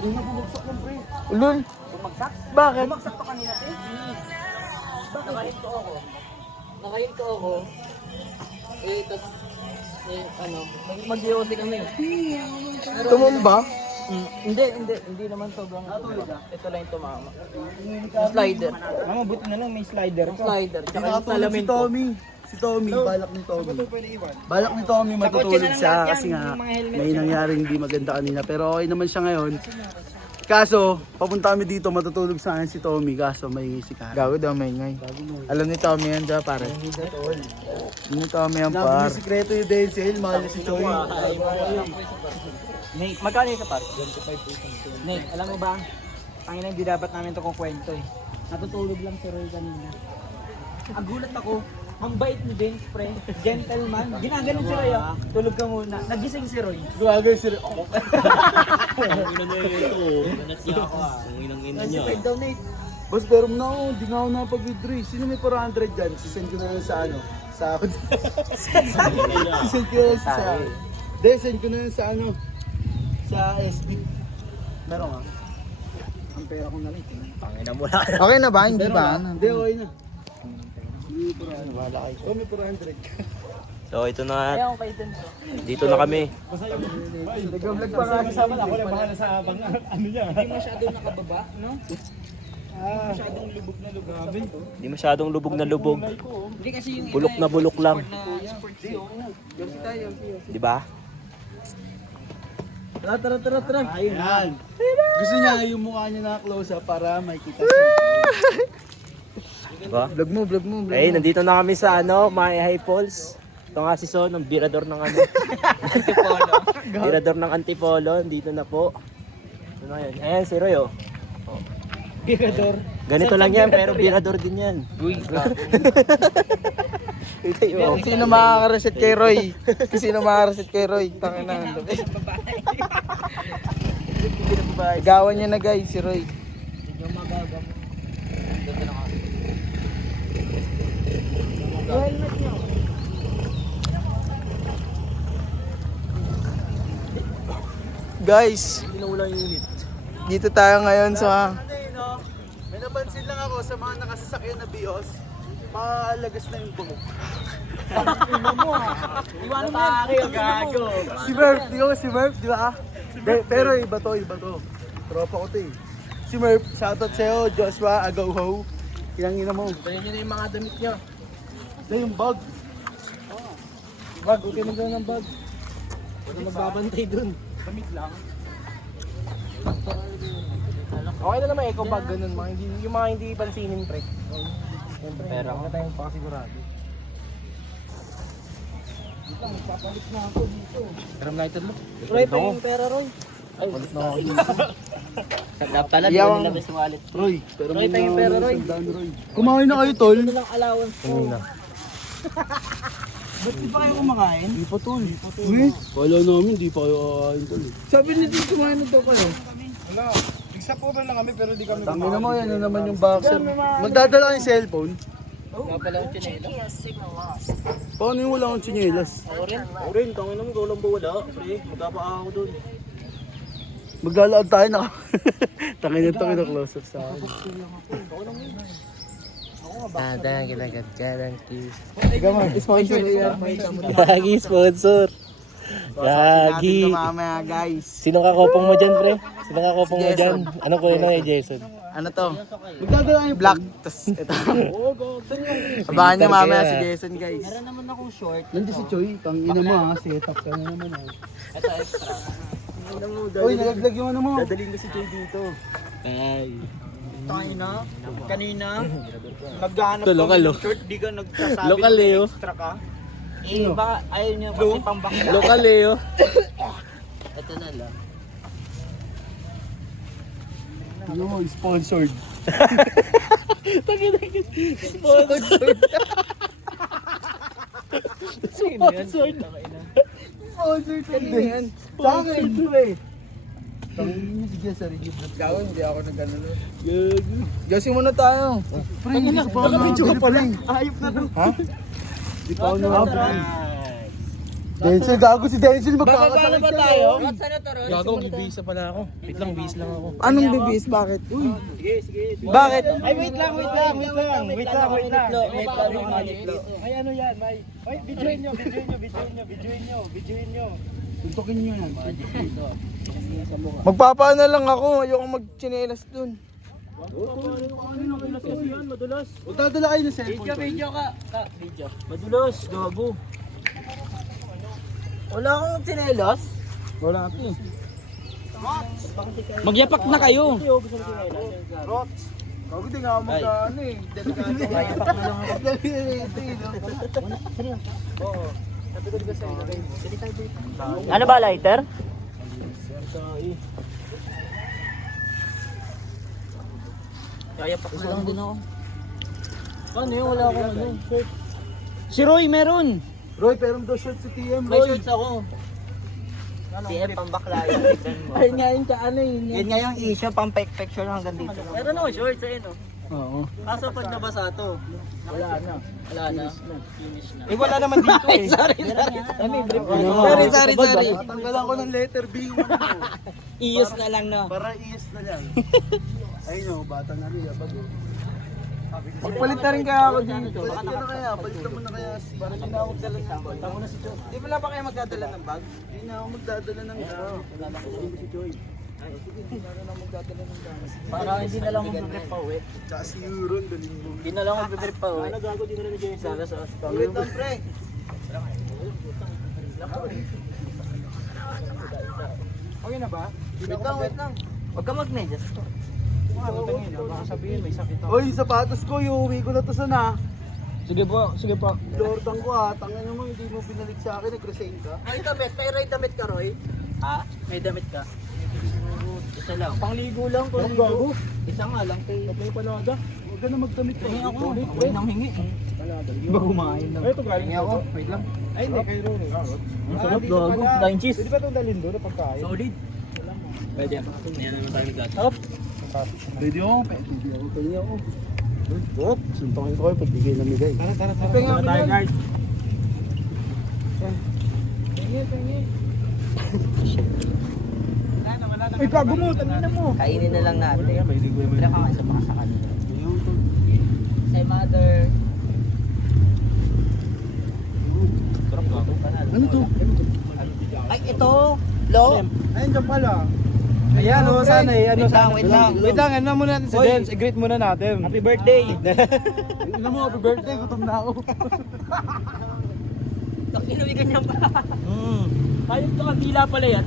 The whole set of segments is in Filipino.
Kanina bumagsak lang, pre. Ulol. Bumagsak? Bakit? Bumagsak pa kanina, te. Nakahinto ako. Nakahinto ako. Eh, tas, ano, mag-iossi kami. Tumumba? Hindi naman sobrang. Ito lang yung tumama. Yung slider. Mama, buti na lang may slider Yung slider. Tsaka yung Nakatulog si salamin ko. Tommy. Si Tommy, balak ni Tommy. Balak ni Tommy matutulog siya kasi nga may nangyaring hindi maganda kanina. Pero okay naman siya ngayon. Kaso, papunta kami dito, matutulog sa akin si Tommy. Kaso, maingay si Karen. Gago daw may ngay. Alam ni Tommy yan dyan pare. Ni Tommy yan Sabi par. yung sikreto yung Denzel, mahal si Choy. Nate, magkano yung sapat? 25,000. Nate, alam mo ba? Tangina, hindi dapat namin ito kukwento eh. Natutulog lang si Roy kanina. Ang gulat ako, ang bait ni James, pre. Gentleman. Ginaganon si Roy ah. Tulog ka muna. Nagising si Roy. Gumagay si Ako. Si Fred daw, Nate. Boss, pero mo na ako, di nga ako napag-withdraw. Sino may 400 dyan? Sisend ko na lang sa ano? Sa Sisend ko na lang sa Hindi, send ko na lang sa ano? Sa SB. Meron nga. Ang pera ko na rin. Tangina mo lang. Okay na ba? Hindi Meron ba? nga. Hindi, okay na. Hindi, 400. Wala kayo. Oh, may 400 ka. So ito na, Kaya ako kay Tim. dito na kami. Nag-vlog pa nga kasama na. Ako lang bahala sa ano niya. Hindi masyadong nakababa, no? Masyadong lubog na lubog. Hindi masyadong lubog na lubog. Hindi kasi yung Bulok na bulok lang. sports yun. Yosi tayo, yosi. Di ba? Tara. Ayan. Gusto niya yung mukha niya na close up para makita siya. Diba? Vlog mo, vlog mo, vlog Eh, mo. nandito na kami sa ano, May High Falls. Ito nga si Son, ang birador ng ano. Antipolo. Birador ng Antipolo, dito na po. Ano yan? Ayan si Roy oh. Birador. Ganito lang yan, pero birador din yan. Uy, Ito yun. Kung sino makakareset kay Roy? Kung sino makakareset kay Roy? Tangin na. Gawan niya na guys si Roy. yung magagam. Guys, Pinulang yung unit. dito tayo ngayon sa Ano yun, no? May napansin lang ako sa mga nakasasakyan na bios, makalagas na yung buhok. Iwanan mo yan. Gago. Si Murph, di ba si Murph, di ba? Pero iba to. Tropa ko to eh. Si Murph, shoutout sa'yo, Joshua, Agaw-ho. Kinangina mo. Dali nyo na yung mga damit nyo. Ito yung bag. Bag, okay na gawin ng bag. Huwag magbabantay dun. Damit lang. Okay na naman eco bag ganun, mga hindi, yung mga hindi pansinin pre. Pero ako na tayong pakasigurado. Karam lighter mo. Roy, pa yung pera Roy. Ay, Palit na ako. Sadap pala, Iyaw doon ang- nilabas yung wallet. Roy, pero Roy, tayong pera, Roy. Kumain na kayo, tol. Ano lang allowance ko? Ba't di pa kayo kumakain? Di pa, tol. Uy, kala namin, di pa kayo kakain, tol. Sabi nito kumain na daw kayo. Tangin na mo, yan na naman yung boxer. Magdadala yung cellphone. Wala pala yung chinela. Paano yung wala akong tsinelas? Ako rin, tangin naman, ikaw lang ba wala? Pre, magkapa ako dun. Maglalakad tayo na. Tangin na close up sa akin. Dadang, ginagad-gadang kiss. Ikaw man, sponsor yan. Gagi, sponsor. Natin Gagi. ito mamaya guys. Sino kakopong mo dyan, pre? Sino kakopong mo Si dyan? Jason. Ano ko yun na Jason? Ano to? Magdadala yung Black. Tas ito. Abangan niyo mamaya si Jason guys. Meron naman akong short. Nandiyan si Choy, tangina mo ha, setup ka na naman ha. Ito extra. Uy, nalaglag yung ano mo. Dadalhin ko si Joy dito. Ay. Tayo na. Kanina. Naghahanap Ito, lokal, ng oh. short. Di ka nagsasabi Lokal, na may eh, oh. extra ka. Eh, baka ayaw niya kasi pambakla. Lokal eh, oh. Ito na lang. Yun, sponsored. Sponsored. Sponsored din. Sa akin, pre. Tangina niyo si Jess, sarili. Gawin, hindi ako nag-ano. Gago. Gasing muna tayo. Pre, hindi pa ako nakabili, pre. Ayop na to. Ha? Di pa ako nakabili. Denzel, gago si Denzel. Magkakasakit ba tayo? Gago, bibihis pala ako. Wait lang, bihis lang ako. Anong bibis? Bakit? Bakit? Ay, wait lang. Ay, ano yan, may. Ay, videoin nyo. Tuntukin nyo yan. Magpapaano lang ako. Ayoko magchinelas dun. Huwag dadala kayo ng cellphone. Video ka. Video. Madulas, gago. Wala akong tinelos. Wala ito. Magyapak na kayo. Rots. Gago di nga ako mag-ano eh. Delikado. Magyapak na lang ako. Ano ba, lighter? Yayapak na lang din ako. Ano yun? Wala akong ano. Shirt. Si Roy, meron. Roy, pero daw short si TM, May Roy. shorts ako. TM, pambakla yun. Ayun nga yung ano yun. Yan nga yung issue, pang picture hanggang dito. Meron ako shorts, ayun o. Oo. Kaso pag nabasa to, Wala na. Finish na. eh wala naman dito eh. Sorry. Tatanggalan ko ng letter B yung ano mo. Iyos na lang na. Para iyas na lang. Ayun o, bata na rin. Magpalit na rin kaya ako dito. Palit ka na kaya, palitan mo na kaya si... Para hindi na ako magdala ng bag. Tama na si Joy. Di ba ba kayo magdadala ng bag? Hindi na ako magdadala ng bag. Si Joy. Para hindi na lang mag-grip pa uwi. Tsaka si Euron, daling mo. Hindi na lang mag-grip pa uwi. Gago din na rin dyan sa alas. Wait lang, pre. Okay na ba? Wait lang. Huwag ka mag-medyas. Baka sabihin may sakit ako. Oy, sapatos ko, iuwi ko na to sana. Sige po. Jordan ko ha, tangin mo, hindi mo binalik sa akin, nag-resign ka. May damit ka, Roy? Ha? May damit ka? Isa lang. Pangligo lang. Gago. Isa nga lang. May panada. Huwag ka na magdamit ka. Hingi ako. Uwi nang hingi. Di ba kumain lang? Ito galing ako. Wait lang. Ay, hindi kayo rin. Ang sarap gago. Dahil cheese. Pwede ba itong dalhin doon na pagkain? Solid. Pwede. Yan naman tayo nagdati. Sarap. Pwede ako, pwede ako. Hop, suntokin ko kayo, pag bigay na bigay. Tara. Mga tayo guard. Ay, gago mo. Tangina mo. Kainin na lang natin. Wala ka nga isa pa sa kanila. Say mother. Ano to? Ay, ito. Lo. Ayun dyan pala. Ayan, o sana eh. Ano, sana. Wait lang. Wait lang, ano muna natin si Dens. I-greet muna natin. Happy birthday. Alam mo, happy birthday, gutom na ako. Nakinuwi ganyan pa. Ayun to kandila pala yan.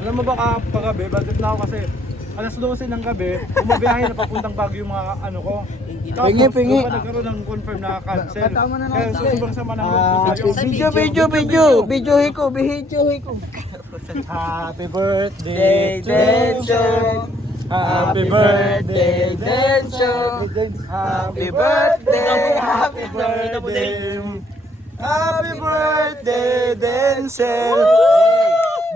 Alam mo ba kagabi, budget na ako kasi alas 12 ng gabi, bumabiyahe na papuntang Baguio yung mga ano ko. Tapos, Pingi. doon pa nagkaroon ng confirm na cancel. Tama na Kaya natin. sobrang sama ng loob ko sa'yo. Videohin ko. Happy birthday, Denzel. Happy birthday, Denzel. Happy birthday, happy birthday. Happy birthday, Denzel.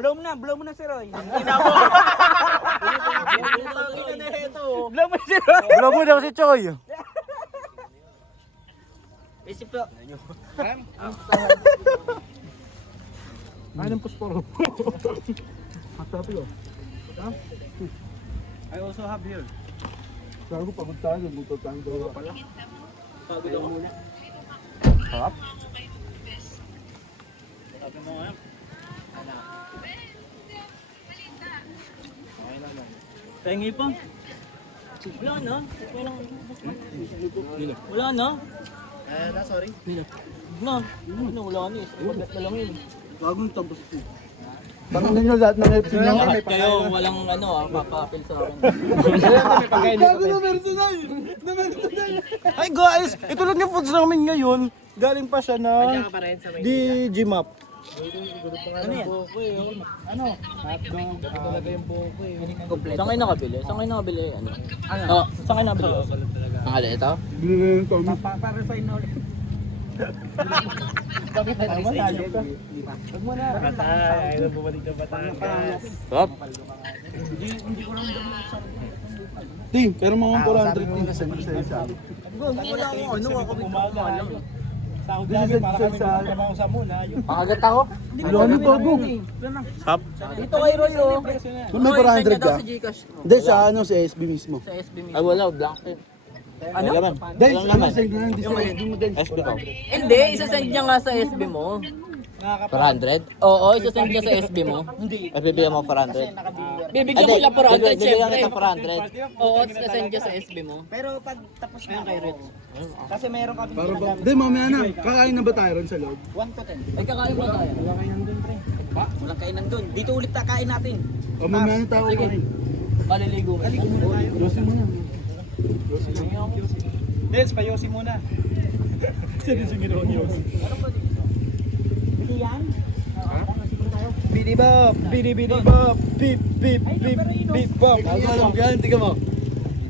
Blow mo na si Roy. Blow mo daw si Choy. Isip ko. Ay, ng pusporo. Happy oh. I also have here. Gago, pagod tayo, butod tayong dalawa pala. Pagod ako muna. Sarap. Pengi pa. Wala na. Wala na. Sorry. Na. Ano, wala na. Bagat na lang yun. Gagong tampos ito. Tangin nyo lahat ng FC nyo. Bakit kayo walang ano mapapil sa akin? Gago na personal! Na personal! Hi guys! Ito lang yung foods namin ngayon. Galing pa siya ng Digimap. Ano yan? Ano? Hotdog. Talaga yung buko eh. Saan kayo nakabili? Saan kayo nakabili? Ano? Oh, saan kayo nakabili? Ang ala ito? Bili na yung Tommy. Pa-refine na ulit. Bakit na rin sa inyo ka? Huwag mo na. Patay. Bumalik na patay. Stop. Ting, pero mga 400 ting. Send ko sa'yo sa Wala akong ano, ako umaga. Sahod This is namin para sa- kami sa- magtrabaho sa mall. Layo. Pakagat ako. Ano ano to, go? Sap. Dito kay Roy, oh. Kung may 400 ka? Hindi, sa ano, sa SB mismo. Ay wala, blank din. Ano? Laman. Dahil, Walang ano, laman. send ko na hindi sa SB mo din. SB ko. Hindi, isasend niya nga sa SB mo. 400? Oo, isasend niya sa SB mo. At bibigyan mo 400. Bibigyan ko lang 400 Bibigyan syempre. kita 400. Oo, isasend niya sa SB mo. Pero pag tapos na kay Ritz. Kasi meron kami Para ba? Hindi, mamaya na. Kakain na ba tayo ron sa loob? 1 to 10. Ay, kakain mo tayo. Walang kainan doon. Dito ulit kain natin. O mamaya na tayo kain. Maliligo mo. Yosin mo na. Nels, payosi muna. Sinisingin ako Yos. Bidi bop, bidi bop, bip bip bip bip bop. Ako lang yan, tiga mo.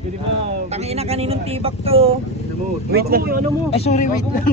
Bidi bop. Tangina kaninong tibak to. Wait lang. Ay, sorry, wait lang.